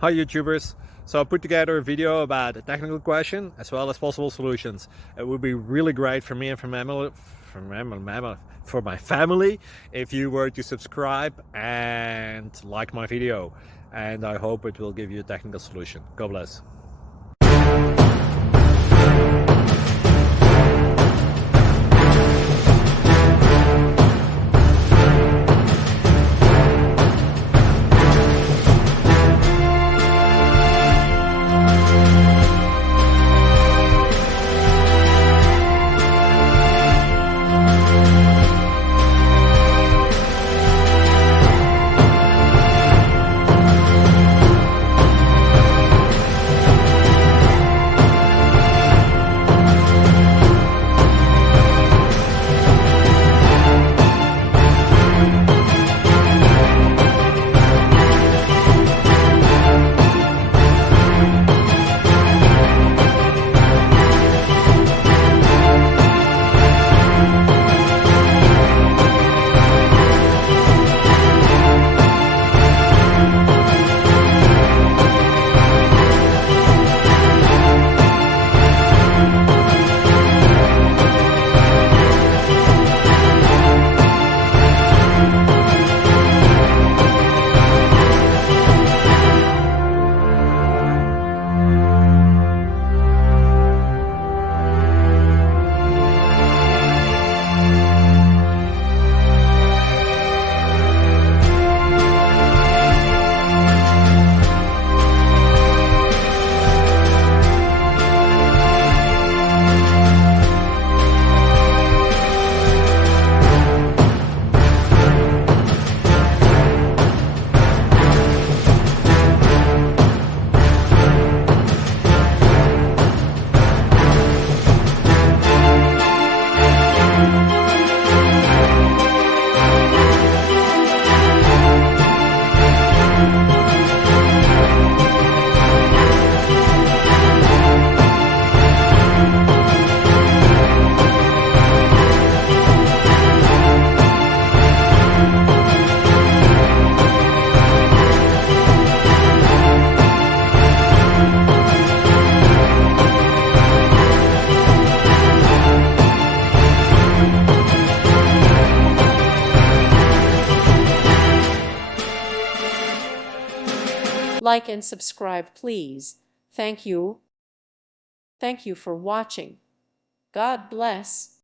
Hi YouTubers! So I put together a video about a technical question as well as possible solutions. It would be really great for me and for my family if you were to subscribe and like my video, and I hope it will give you a technical solution. God bless. Like and subscribe, please. Thank you. Thank you for watching. God bless.